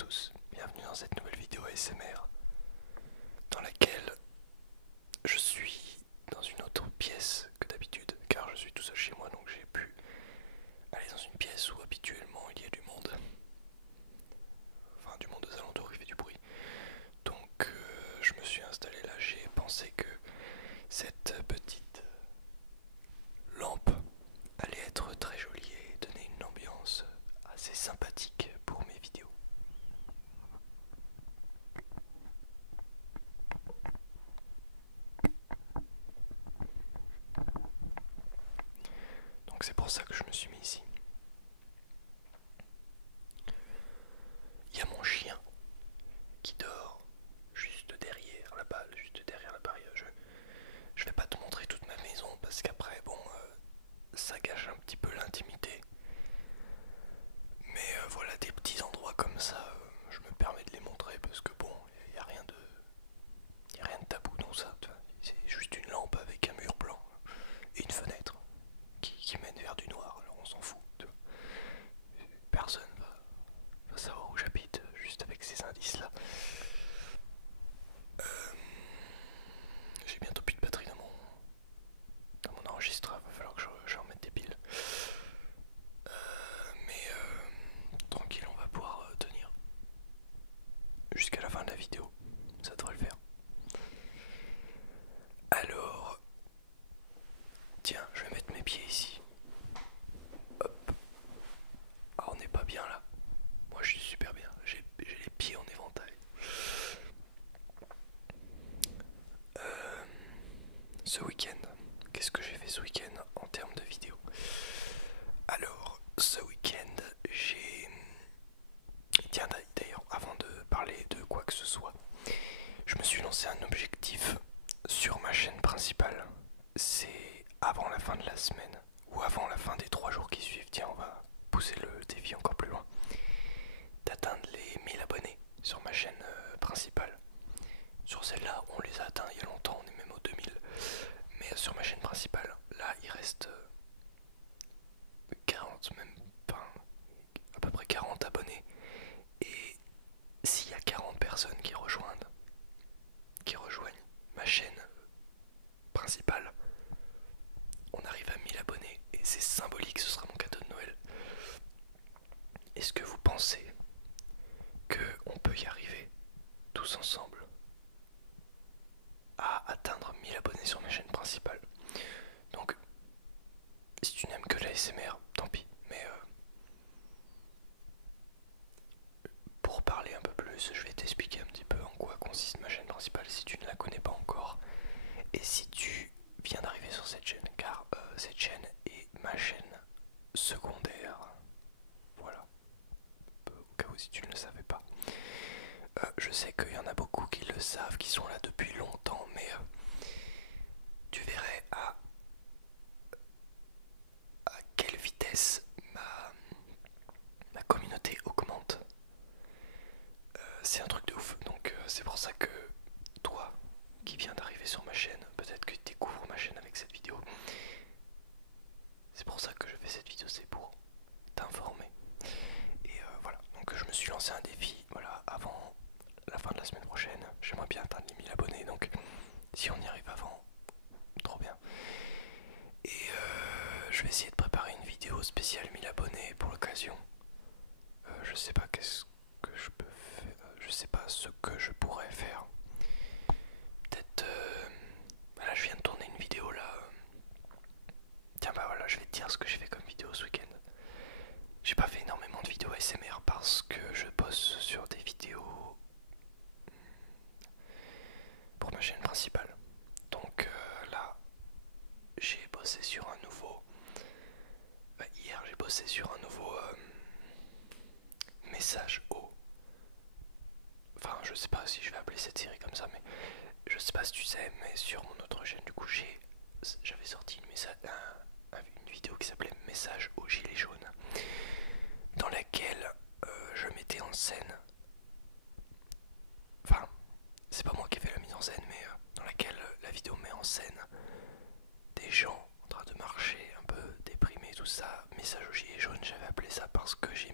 tous, bienvenue dans cette nouvelle vidéo ASMR dans laquelle je suis dans une autre pièce que d'habitude car je suis tout seul chez moi, donc j'ai pu aller dans une pièce où habituellement il y a du monde, enfin du monde aux alentours, il fait du bruit, donc je me suis installé là. J'ai pensé que cette petite lampe allait être très jolie et donner une ambiance assez sympathique pour mes vidéos. Donc c'est pour ça que je me suis mis ici. Il y a mon chien qui dort juste derrière là-bas, juste derrière la barrière. Je vais pas te montrer toute ma maison parce qu'après, bon, ça gâche un petit peu l'intimité. Mais voilà, des petits endroits comme ça, je me permets de les montrer parce que bon, il n'y a rien de, y a rien de tabou dans ça. C'est juste une lampe avec un mur blanc et une fenêtre qui mène vers du noir. Alors on s'en fout. Personne va savoir où j'habite juste avec ces indices-là. J'ai bientôt plus de batterie dans mon enregistreur, va falloir que je remette des piles. Mais tranquille, on va pouvoir tenir jusqu'à la fin de la vidéo, ça devrait le faire. Alors, tiens, je vais mettre mes pieds ici. Hop. Ah, on n'est pas bien là. Moi je suis super bien, j'ai les pieds en éventail. Ce week-end, qu'est-ce que j'ai fait ce week-end en termes de vidéos? Alors, ce week-end, j'ai... Tiens, d'ailleurs, avant de parler de quoi que ce soit, je me suis lancé un objectif sur ma chaîne principale. C'est avant la fin de la semaine, ou avant la fin des 3 jours qui suivent, tiens, on va pousser le défi encore plus loin, d'atteindre les 1000 abonnés sur ma chaîne principale. Sur celle-là, on les a atteints il y a longtemps, on est même aux 2000. Mais sur ma chaîne principale, là, il reste 40, même pas, à peu près 40 abonnés. Et s'il y a 40 personnes qui rejoignent ma chaîne principale, on arrive à 1000 abonnés et c'est symbolique, ce sera mon cadeau de Noël. Est-ce que vous pensez qu'on peut y arriver tous ensemble à atteindre 1000 abonnés sur ma chaîne principale? Donc si tu n'aimes que la SMR, tant pis, mais pour parler un peu plus, je vais t'expliquer un petit peu en quoi consiste ma chaîne principale si tu ne la connais pas encore. Et si tu viens d'arriver sur cette chaîne, car cette chaîne est ma chaîne secondaire. Voilà, au cas où si tu ne le savais pas. Je sais qu'il y en a beaucoup qui le savent, qui sont là depuis longtemps, mais tu verrais à quelle vitesse ma communauté augmente. C'est un truc de ouf, donc c'est pour ça que toi qui viens d'arriver sur ma chaîne, peut-être que tu découvres ma chaîne avec cette vidéo. C'est pour ça que je fais cette vidéo, c'est pour t'informer. Et voilà, donc je me suis lancé un défi, voilà, avant la fin de la semaine prochaine. J'aimerais bien atteindre les 1000 abonnés, donc si on y arrive avant, trop bien. Et je vais essayer de préparer une vidéo spéciale 1000 abonnés pour l'occasion. Je sais pas qu'est-ce que je peux faire, je sais pas ce que je pourrais faire. Peut-être, là je viens de tourner une vidéo là. Tiens bah voilà, je vais te dire ce que j'ai fait comme vidéo ce week-end. J'ai pas fait énormément de vidéos ASMR parce que je bosse sur des vidéos pour ma chaîne principale. Donc là, j'ai bossé sur un nouveau... hier j'ai bossé sur un nouveau message au... Enfin je sais pas si je vais appeler cette série comme ça, mais je sais pas si tu sais, mais sur mon autre chaîne du coup j'avais sorti une vidéo qui s'appelait Message au gilet jaune, dans laquelle je mettais en scène, enfin c'est pas moi qui ai fait la mise en scène, mais dans laquelle la vidéo met en scène des gens en train de marcher un peu déprimés, tout ça. Message au gilet jaune, j'avais appelé ça parce que j'ai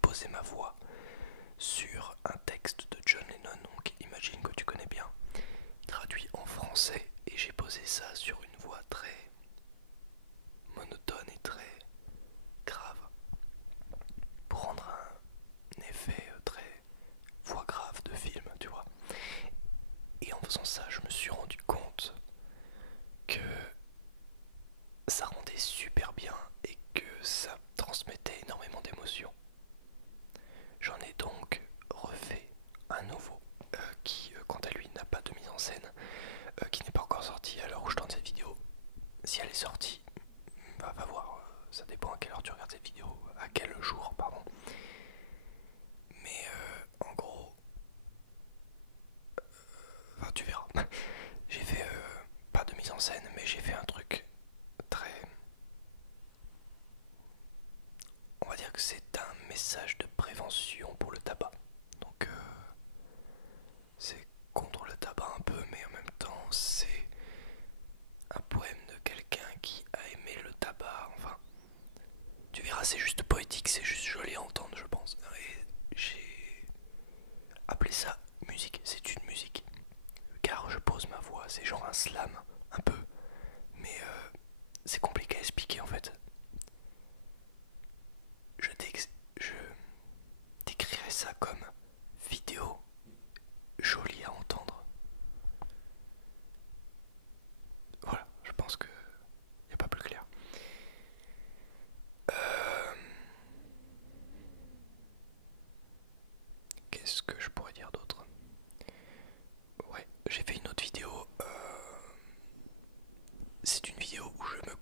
posé poser ma voix sur un texte de John Lennon, donc imagine que tu connais bien, traduit en français, et j'ai posé ça sur une voix très monotone et très grave pour rendre un effet très voix grave de film, tu vois. Et en faisant ça, je me suis rendu compte que ça rendait super bien et que ça transmettait énormément d'émotions. J'en ai donc refait un nouveau qui, quant à lui, n'a pas de mise en scène, qui n'est pas encore sorti à l'heure où je tourne cette vidéo. Si elle est sortie, va voir, ça dépend à quelle heure tu regardes cette vidéo, à quel jour, pardon. Mais en gros, enfin tu verras. J'ai fait pas de mise en scène, mais j'ai fait un truc très... On va dire que c'est un message de prévention pour le tabac. Donc c'est contre le tabac un peu, mais en même temps c'est un poème de quelqu'un qui a aimé le tabac. Enfin, tu verras, c'est juste poétique, c'est juste joli à entendre, je pense. Et j'ai appelé ça musique, c'est une musique. Car je pose ma voix, c'est genre un slam, un peu. Mais c'est compliqué à expliquer en fait. Je décrirais ça comme vidéo jolie à entendre. Voilà, je pense que y a pas plus clair. Euh, Qu'est-ce que je pourrais dire d'autre? Ouais, j'ai fait une autre vidéo. C'est une vidéo où je me...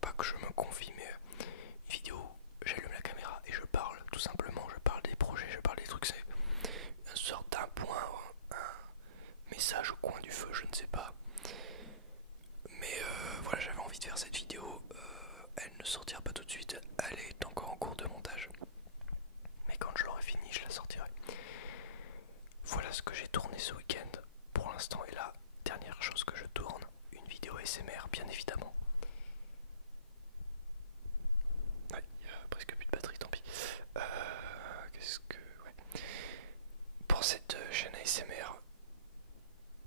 Pas que je me confie, mais une vidéo où j'allume la caméra et je parle, tout simplement. Je parle des projets, je parle des trucs. C'est une sorte d'un point, un message au coin du feu, je ne sais pas. Mais voilà, j'avais envie de faire cette vidéo. Elle ne sortira pas tout de suite. Elle est encore en cours de montage. Mais quand je l'aurai fini, je la sortirai. Voilà ce que j'ai tourné ce week-end pour l'instant. Et la dernière chose que je tourne, une vidéo ASMR, bien évidemment. Ouais, il n'y a presque plus de batterie, tant pis. Qu'est-ce que... Ouais. Pour cette chaîne ASMR,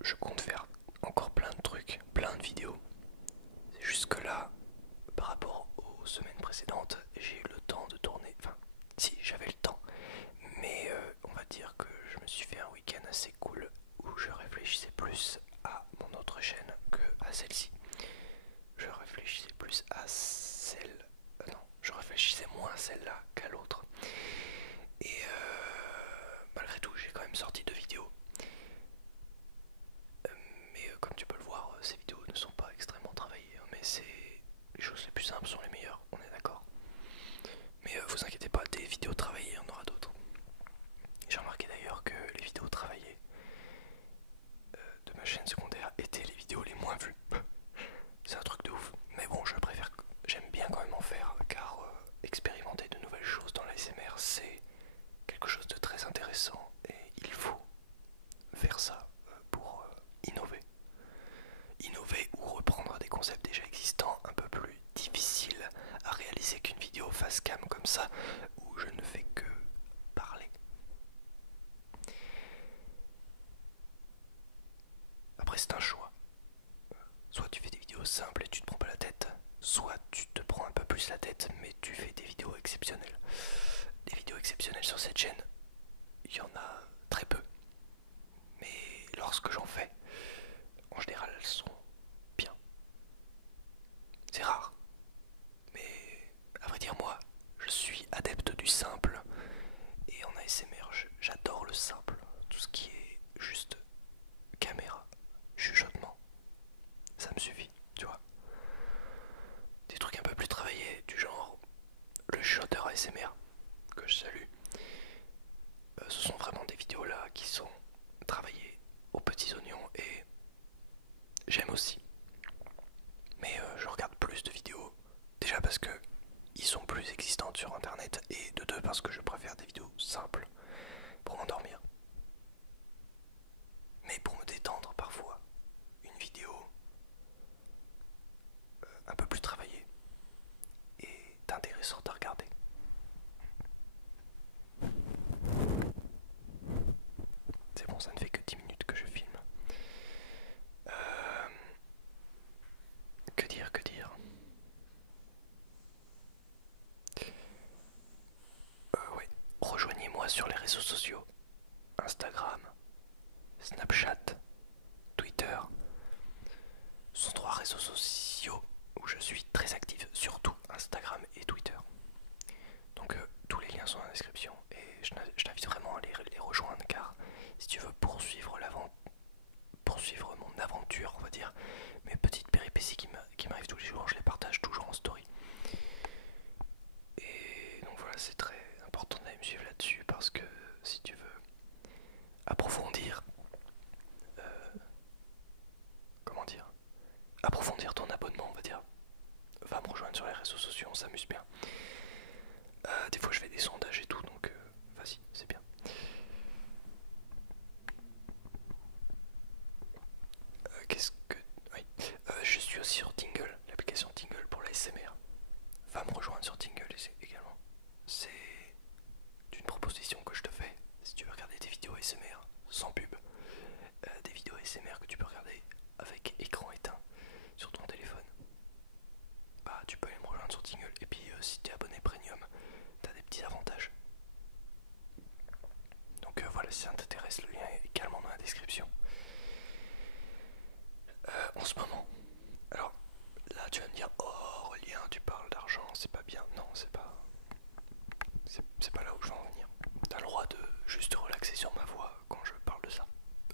je compte faire encore plein de trucs, plein de vidéos. C'est juste que là, par rapport aux semaines précédentes, j'ai eu le temps de tourner. Enfin, si, j'avais le temps. Mais on va dire que je me suis fait un week-end assez cool où je réfléchissais plus à mon autre chaîne que à celle-ci. Je réfléchissais plus à celle... non, je réfléchissais moins à celle-là qu'à l'autre. Et malgré tout, j'ai quand même sorti 2 vidéos. Mais comme tu peux le voir, ces vidéos ne sont pas extrêmement travaillées. Hein, mais c'est... Les choses les plus simples sont les meilleures, on est d'accord. Mais vous inquiétez pas, des vidéos travaillées, il y en aura d'autres. J'ai remarqué d'ailleurs que les vidéos travaillées de ma chaîne secondaire étaient les vidéos les moins vues. C'est un truc de ouf. Mais bon, j'aime bien quand même en faire, car expérimenter de nouvelles choses dans l'ASMR, c'est quelque chose de très intéressant. Et il faut faire ça pour innover. Innover ou reprendre des concepts déjà existants, un peu plus difficiles à réaliser qu'une vidéo face cam comme ça, où je ne fais que parler. Après, c'est un choix. Soit tu fais des vidéos simples et tu te prends pas la tête, soit tu te prends un peu plus la tête mais tu fais des vidéos exceptionnelles. Des vidéos exceptionnelles sur cette chaîne, il y en a très peu. Mais lorsque j'en fais, en général elles sont bien. C'est rare. Mais à vrai dire, moi, je suis adepte du simple. Et en ASMR, j'adore le simple. Tout ce qui est juste caméra, chuchotement, ça me suffit, tu vois. Des trucs un peu plus travaillés, du genre le chuchoteur ASMR, que je salue. Ce sont vraiment des vidéos là qui sont travaillées aux petits oignons et j'aime aussi. Mais je regarde plus de vidéos, déjà parce que ils sont plus existantes sur internet et de deux parce que je préfère des vidéos simples pour m'endormir. Mais pour me détendre parfois, une vidéo un peu plus travaillée est intéressante à regarder. ça ne fait que 10 minutes que je filme. Euh, que dire, que dire. Ouais. Rejoignez-moi sur les réseaux sociaux. Instagram, Snapchat, Twitter. Ce sont 3 réseaux sociaux où je suis très actif, surtout Instagram et Twitter. Donc tous les liens sont dans la description et je t'invite vraiment à les rejoindre car si tu veux poursuivre mon aventure, on va dire, mes petites péripéties qui m'arrivent tous les jours, je les partage toujours en story. Et donc voilà, c'est très important d'aller me suivre là-dessus parce que si tu veux approfondir, comment dire, approfondir ton abonnement, on va dire, va me rejoindre sur les réseaux sociaux, on s'amuse bien. Des fois je fais des sondages et tout, donc vas-y, c'est bien. Qu'est-ce que... Oui. Je suis aussi sur Tingle, l'application Tingle pour la SMR. Va me rejoindre sur Tingle également. C'est une proposition que je te fais si tu veux regarder des vidéos ASMR sans pub. Des vidéos ASMR que tu peux regarder avec écran éteint sur ton téléphone. Bah tu peux aller me rejoindre sur Tingle. Et puis si t'es abonné premium, t'as des petits avantages. Donc voilà, si ça t'intéresse, le lien est également dans la description. En ce moment, alors là tu vas me dire, oh Relien, tu parles d'argent, c'est pas bien. Non, c'est pas là où je veux en venir. T'as le droit de juste relaxer sur ma voix quand je parle de ça.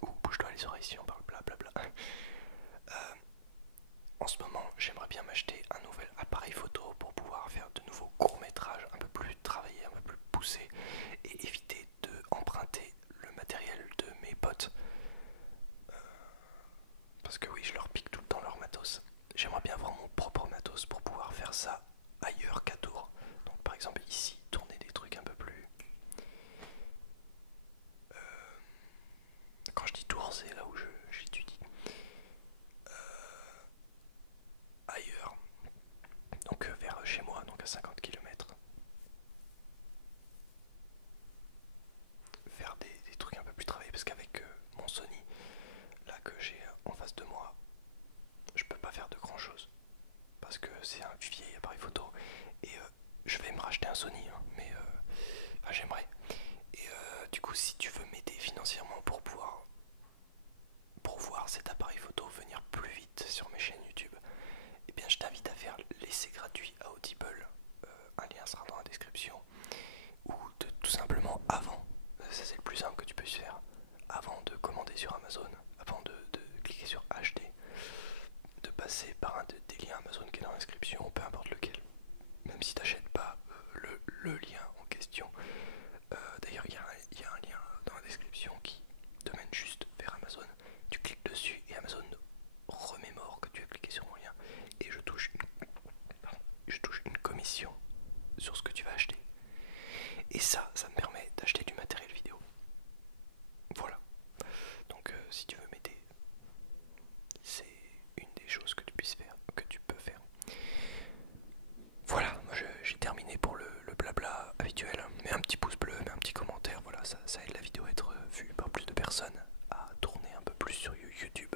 Ou bouge-toi les oreilles si on parle blablabla. En ce moment, j'aimerais bien m'acheter un nouvel appareil photo pour pouvoir faire de nouveaux courts-métrages un peu plus travaillés, un peu plus poussés et éviter de emprunter le matériel de mes potes. Parce que oui, je leur pique tout le temps leur matos. J'aimerais bien avoir mon propre matos pour pouvoir faire ça ailleurs qu'à Tours. Donc par exemple ici, tourner des trucs un peu plus... Quand je dis Tours, c'est là où j'étudie. Ailleurs. Donc vers chez moi, donc à 50 km. Faire des trucs un peu plus travaillés parce qu'avec mon Sony, là que j'ai en face de moi, je peux pas faire de grand chose. Parce que c'est un vieil appareil photo. Et je vais me racheter un Sony, hein, mais enfin, j'aimerais. Et du coup, si tu veux m'aider financièrement pour pouvoir voir cet appareil photo venir plus vite sur mes chaînes YouTube, eh bien je t'invite à faire l'essai gratuit à Audible. Un lien sera dans la description. Ou tout simplement avant, ça c'est le plus simple que tu peux faire, avant de commander sur Amazon, avant de cliquer sur acheter, de passer par un des liens Amazon qui est dans la description, peu importe lequel. Même si tu n'achètes pas le lien en question. D'ailleurs, il y a un lien dans la description qui te mène juste vers Amazon. Tu cliques dessus et Amazon remémore que tu as cliqué sur mon lien. Et je touche une commission sur ce que tu vas acheter. Et ça me permet d'acheter du matériel vidéo. Voilà. Donc si tu veux m'aider, c'est une des choses que tu puisses faire, que tu peux faire. Voilà, j'ai terminé pour le blabla habituel. Mets un petit pouce bleu, mets un petit commentaire, voilà, ça aide la vidéo à être vue par plus de personnes, à tourner un peu plus sur YouTube.